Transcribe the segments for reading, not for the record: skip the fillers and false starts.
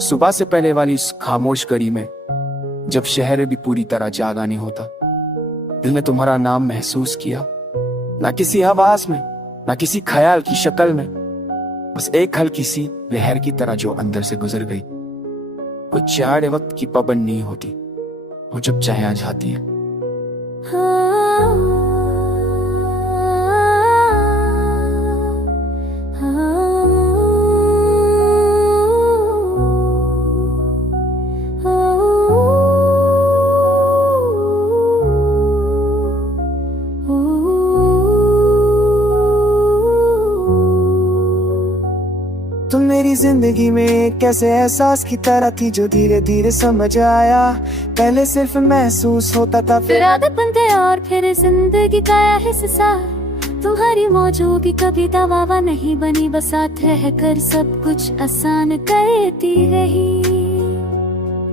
सुबह से पहले वाली इस खामोश घड़ी में, जब शहर भी पूरी तरह जागा नहीं होता, दिल ने तुम्हारा नाम महसूस किया। ना किसी आवाज में, ना किसी ख्याल की शक्ल में, बस एक हल्की सी लहर की तरह जो अंदर से गुजर गई। वो चार वक्त की पाबंद नहीं होती, वो जब चाहे आ जाती है। तुम मेरी जिंदगी में कैसे एहसास की तरह थी जो धीरे धीरे समझ आया। पहले सिर्फ महसूस होता था, फिर आदत बन गया और फिर जिंदगी का हिस्सा। तुम्हारी मौजूदगी कभी दवा नहीं बनी, बस साथ रहकर सब कुछ आसान करती रही।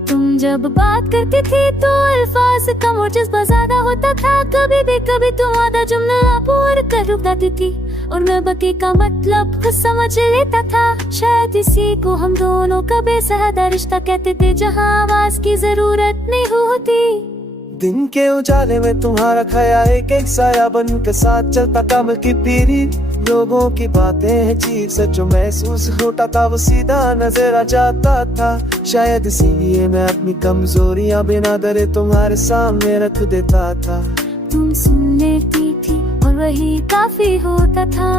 तुम जब बात करती थी तो अल्फाज कम और जज्बा ज्यादा होता था। कभी तुम आधा जुमला पूरा कर रुक जाती थी और मैं बाकी का मतलब खुद समझ लेता था। शायद इसी को हम दोनों का बेसहारा रिश्ता कहते थे, जहाँ आवाज की जरूरत नहीं होती। दिन के उजाले में तुम्हारा ख्याल एक एक साया बन के साथ चलता था। मैं की पीरी लोगों की बातें हैं चीज से जो महसूस होता था, वो सीधा नजर आ जाता था। शायद इसीलिए मैं अपनी कमजोरियां बिना डरे तुम्हारे सामने रख देता था। तुम सुन लेती थी और वही काफी होता था।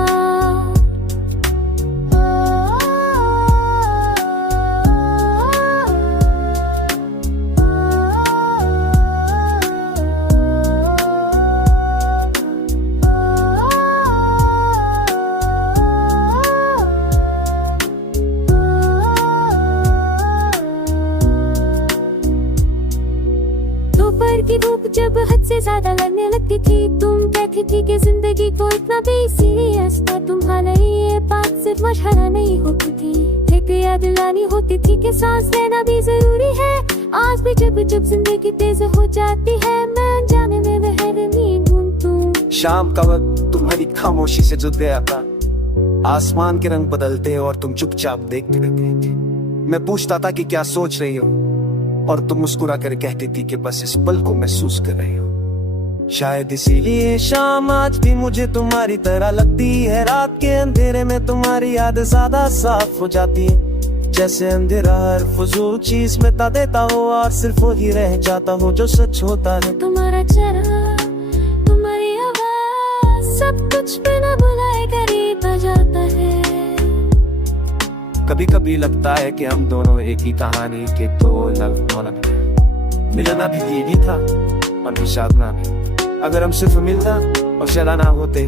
दोपहर की धूप जब हद से ज्यादा लगने लगती थी, तुम कहती थी कि जिंदगी को इतना भी सीरियस था। तुम्हारा ये बात सिर्फ मशहरा नहीं होती थी, एक याद दिलानी होती थी कि सांस लेना भी जरूरी है। आज भी जब जिंदगी तेज हो जाती है, मैं अनजाने में बहरनी ढूंढूं। शाम का वक्त तुम्हारी खामोशी से जुड़ गया था। आसमान के रंग बदलते और तुम चुपचाप देखते रहती थी। मैं पूछता था कि क्या सोच रही हो, और तुम मुस्कुरा कर कहती थी कि बस इस पल को महसूस कर रही हो। शायद इसीलिए शाम आज भी मुझे तुम्हारी तरह लगती है। रात के अंधेरे में तुम्हारी याद ज्यादा साफ हो जाती है, जैसे अंधेरा हर फजूल चीज मिटा देता हो और सिर्फ वही रह जाता हो जो सच होता है। तुम्हारा चेहरा, तुम्हारी आवाज, सब कुछ बिना बुलाए करीब आ जाता है। कभी कभी लगता है कि हम दोनों एक ही कहानी के दो अलग हैं। मिलना भी यही था और निशाना भी। अगर हम सिर्फ मिलना और चलाना होते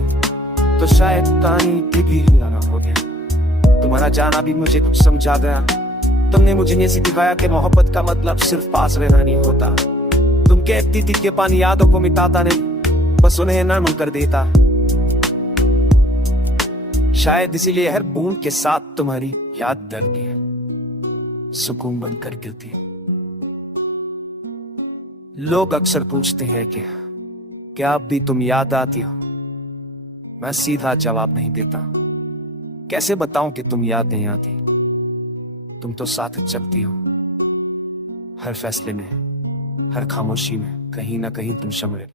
तो शायद कहानी भी ना होती। तुम्हारा जाना भी मुझे कुछ समझा गया। तुमने मुझे ये सिखाया कि मोहब्बत का मतलब सिर्फ पास रहना नहीं होता। तुम कहती थी कि पानी यादों को मिटाता नहीं, बस उन्हें नरम कर देता। शायद इसीलिए हर बूंद के साथ तुम्हारी याद डरती है, सुकून बनकर गिरती है। लोग अक्सर पूछते हैं कि क्या अब भी तुम याद आती हो। मैं सीधा जवाब नहीं देता। कैसे बताऊं कि तुम याद नहीं आती। तुम तो साथ चलती हो, हर फैसले में, हर खामोशी में, कहीं ना कहीं तुम शामिल।